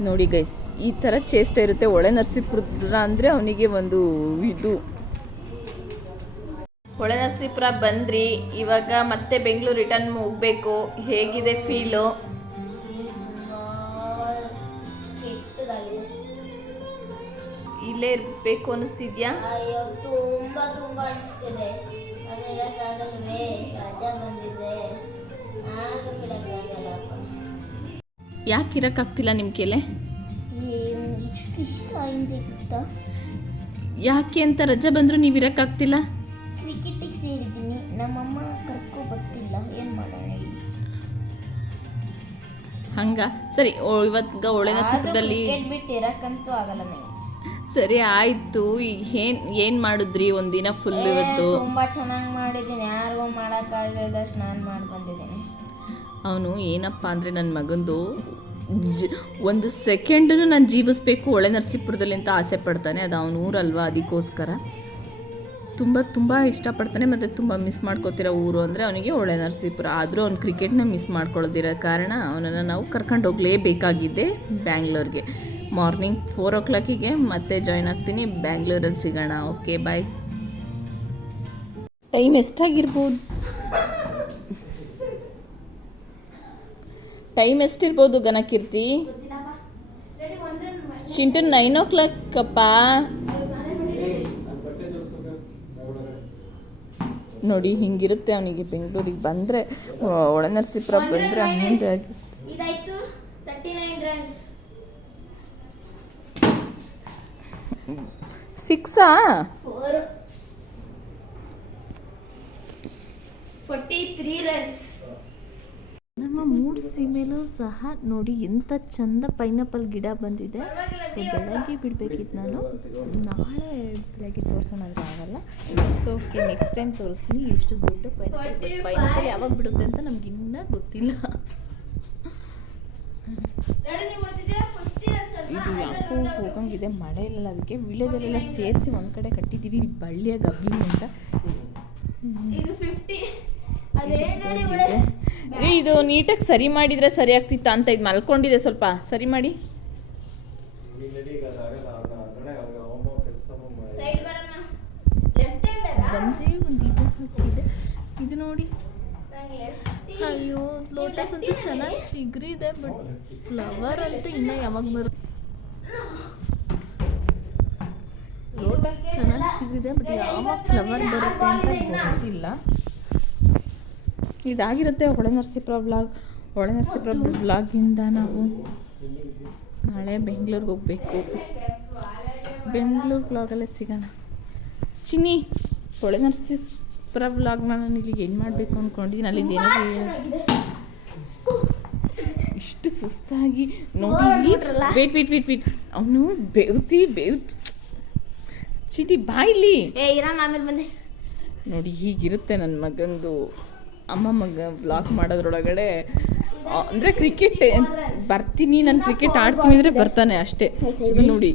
ನೋಡಿ ಗೈಸ್ ಈ ಥರ ಚೇಷ್ಟ ಇರುತ್ತೆ ಒಳೆ ನರಸೀಪುರ ಅಂದರೆ ಅವನಿಗೆ ಒಂದು ಇದು. ಹೊಳೆ ನರಸೀಪುರ ಬಂದ್ರಿ ಇವಾಗ ಮತ್ತೆ ಬೆಂಗಳೂರು ರಿಟರ್ನ್ ಹೋಗ್ಬೇಕು ಹೇಗಿದೆ ಫೀಲು ಇಲ್ಲೇ ಇರಬೇಕು ಅನ್ನಿಸ್ತಿದ್ಯಾ ಅಯ್ಯೋ ತುಂಬಾ ತುಂಬಾ ಅನಿಸ್ತಿದೆ. ಬಂದಿದೆ. ಯಾಕೆ ಇರೋಕ್ಕಾಗ್ತಿಲ್ಲ ನಿಮ್ಮ ಕೆಲೆ? ಇಷ್ಟ ಗೊತ್ತಾ? ಯಾಕೆ ಅಂತ ರಜೆ ಬಂದರೂ ನೀವು ಇರೋಕ್ಕಾಗ್ತಿಲ್ಲ? ಕ್ರಿಕೆಟಿಗೆ ಸೇರಿದ್ದೀನಿ. ನಮ್ಮಮ್ಮ ಕರ್ಕೊ ಬರ್ತಿಲ್ಲ. ಏನು ಮಾಡೋಣ ಹಂಗ? ಸರಿ ಓ- ಇವತ್ತು ಒಳೆ ಸುಖದಲ್ಲಿ ಕ್ರಿಕೆಟ್ ಬಿಟ್ಟು ಇರಕ್ಕಂತೂ ಆಗಲ್ಲ ಸರಿ ಆಯಿತು. ಈಗ ಏನು ಏನು ಮಾಡಿದ್ರಿ ಒಂದಿನ ಫುಲ್ ಇವತ್ತು? ತುಂಬಾ ಚೆನ್ನಾಗಿ ಮಾಡಿದ್ದೀನಿ. ಯಾರಿಗೂ ಮಾಡೋಕ್ಕಾಗದಷ್ಟು ಸ್ನಾನ ಮಾಡಿ ಬಂದಿದ್ದೀನಿ ಅವನು ಏನಪ್ಪ ಅಂದರೆ ನನ್ನ ಮಗಂದು ಜ ಒಂದು ಸೆಕೆಂಡನ್ನು ನಾನು ಜೀವಿಸ್ಬೇಕು ಒಳೆ ನರಸೀಪುರದಲ್ಲಿ ಅಂತ ಆಸೆ ಪಡ್ತಾನೆ. ಅದು ಅವನ ಊರಲ್ವಾ ಅದಕ್ಕೋಸ್ಕರ. ತುಂಬ ತುಂಬ ಇಷ್ಟಪಡ್ತಾನೆ ಮತ್ತು ತುಂಬ ಮಿಸ್ ಮಾಡ್ಕೋತಿರೋ ಊರು ಅಂದರೆ ಅವನಿಗೆ ಒಳೆ ನರಸೀಪುರ. ಆದರೂ ಅವ್ನು ಕ್ರಿಕೆಟ್ನ ಮಿಸ್ ಮಾಡ್ಕೊಳ್ಳೋದಿರೋ ಕಾರಣ ಅವನನ್ನು ನಾವು ಕರ್ಕೊಂಡು ಹೋಗಲೇಬೇಕಾಗಿದ್ದೆ ಬ್ಯಾಂಗ್ಳೂರ್ಗೆ. ಮಾರ್ನಿಂಗ್ ಫೋರ್ ಓ ಕ್ಲಾಕಿಗೆ ಮತ್ತೆ ಜಾಯ್ನ್ ಆಗ್ತೀನಿ. ಬ್ಯಾಂಗ್ಳೂರಲ್ಲಿ ಸಿಗೋಣ. ಓಕೆ ಬಾಯ್ ಟೈಮ್ ಎಷ್ಟಾಗಿರ್ಬೋದು? ಟೈಮ್ ಎಷ್ಟಿರ್ಬೋದು ಗಣಕೀರ್ತಿ ಚಿಂಟು ನೈನ್ ಓ ಕ್ಲಾಕ್ ಅಪ್ಪ ನೋಡಿ ಹಿಂಗಿರುತ್ತೆ ಅವನಿಗೆ ಬೆಂಗಳೂರಿಗೆ ಬಂದರೆ. ಒಳನರಸೀಪುರ ಬಂದರೆ ಹಿಂದೆ ಸಿಕ್ಸಾ ಫೋರ್ ಫೋರ್ಟಿ ತ್ರೀ ರನ್ಸ್ ನಮ್ಮ ಮೂಡ್ ಸೀಮೆಲೂ ಸಹ ನೋಡಿ ಎಂಥ ಚಂದ ಪೈನಾಪಲ್ ಗಿಡ ಬಂದಿದೆ. ಸೊ ಬೆಳಗ್ಗೆ ಬಿಡಬೇಕಿತ್ತು ನಾನು. ನಾಳೆ ಬೆಳಗ್ಗೆ ತೋರಿಸೋಣ ಅಂತ ಆಗಲ್ಲ. ಸೊ ಓಕೆ ನೆಕ್ಸ್ಟ್ ಟೈಮ್ ತೋರಿಸ್ತೀನಿ ಎಷ್ಟು ದೊಡ್ಡ ಪೈನಾಪಲ್ ಪೈನಾಪಲ್ ಯಾವಾಗ ಬಿಡುತ್ತೆ ಅಂತ ನಮ್ಗೆ ಇನ್ನೂ ಗೊತ್ತಿಲ್ಲ. ಇದು ಯಾಕೋ ಹೋಗಂಗಿದೆ. ಮಳೆ ಇಲ್ಲ ಅದಕ್ಕೆ ವಿಳ್ಯದಲ್ಲೆಲ್ಲ ಸೇರಿಸಿ ಒಂದು ಕಡೆ ಕಟ್ಟಿದ್ದೀವಿ. ಇಲ್ಲಿ ಬಳ್ಳಿಯ ಗಬ್ಲಿ ಅಂತ. ಇದು ಏ, ಇದು ನೀಟಾಗಿ ಸರಿ ಮಾಡಿದ್ರೆ ಸರಿ ಆಗ್ತಿತ್ತ ಅಂತ ಇದು ಮಲ್ಕೊಂಡಿದೆ ಸ್ವಲ್ಪ. ಸರಿ ಮಾಡಿ. ಸೈಡ್ ಬರಮ್ಮ. ಲೆಫ್ಟ್ ಹ್ಯಾಂಡರಾ ಒಂದೇ ಇದು ಹಾಕಿದೆ. ಇದು ನೋಡಿ. ಅಯ್ಯೋ ಲೋಟಸ್ ಅಂತೂ ಚೆನ್ನಾಗಿ ಚಿಗ್ರಿದೆ ಬಟ್ ಫ್ಲವರ್ ಅಂತೂ ಇನ್ನ ಯಾವಾಗ ಬರುತ್ತೆ ಲೋಟಸ್ ಚೆನ್ನಾಗಿ ಚಿಗ್ರಿದೆ ಬಟ್ ಯಾವಾಗ ಫ್ಲವರ್ ಬರುತ್ತೆ ಅಂತ ಗೊತ್ತಿಲ್ಲ. ಇದಾಗಿರುತ್ತೆ ಹೊಳೆ ನರಸೀಪುರ ಬ್ಲಾಗ್. ಹೊಳೆ ನರಸೀಪುರ ಬ್ಲಾಗಿಂದ ನಾವು ನಾಳೆ ಬೆಂಗ್ಳೂರಿಗೆ ಹೋಗಬೇಕು. ಬೆಂಗ್ಳೂರು ಬ್ಲಾಗಲ್ಲೇ ಸಿಗೋಣ. ಚಿನ್ನಿ ಹೊಳೆ ನರಸೀಪುರ ಬ್ಲಾಗ್ನ ನಾನು ಇಲ್ಲಿಗೆ ಏನು ಮಾಡಬೇಕು ಅಂದ್ಕೊಂಡಿದ್ದೀನಿ ಅಲ್ಲಿ ಏನಾದ್ರು ಇಷ್ಟು ಸುಸ್ತಾಗಿ ನೋಡಿ ವೇಟ್ ವೇಟ್ ವೇಟ್ ವೇಟ್ ಅವನು ಬೇವ್ತಿ ಬೇವ್ತಿ. ಚಿಟಿ ಬಾಯ್ಲಿ ಏ ಇರಮ್ಮ ಆಮೇಲೆ ಬಂದೆ. ನೋಡಿ ಹೀಗಿರುತ್ತೆ ನನ್ನ ಮಗಂದು. ಅಮ್ಮ ಮಗ ವ್ಲಾಗ್ ಮಾಡೋದ್ರೊಳಗಡೆ ಅಂದರೆ ಕ್ರಿಕೆಟ್ ಬರ್ತೀನಿ ನಾನು ಕ್ರಿಕೆಟ್ ಆಡ್ತೀನಿ ಅಂದರೆ ಬರ್ತಾನೆ ಅಷ್ಟೇ. ನೋಡಿ.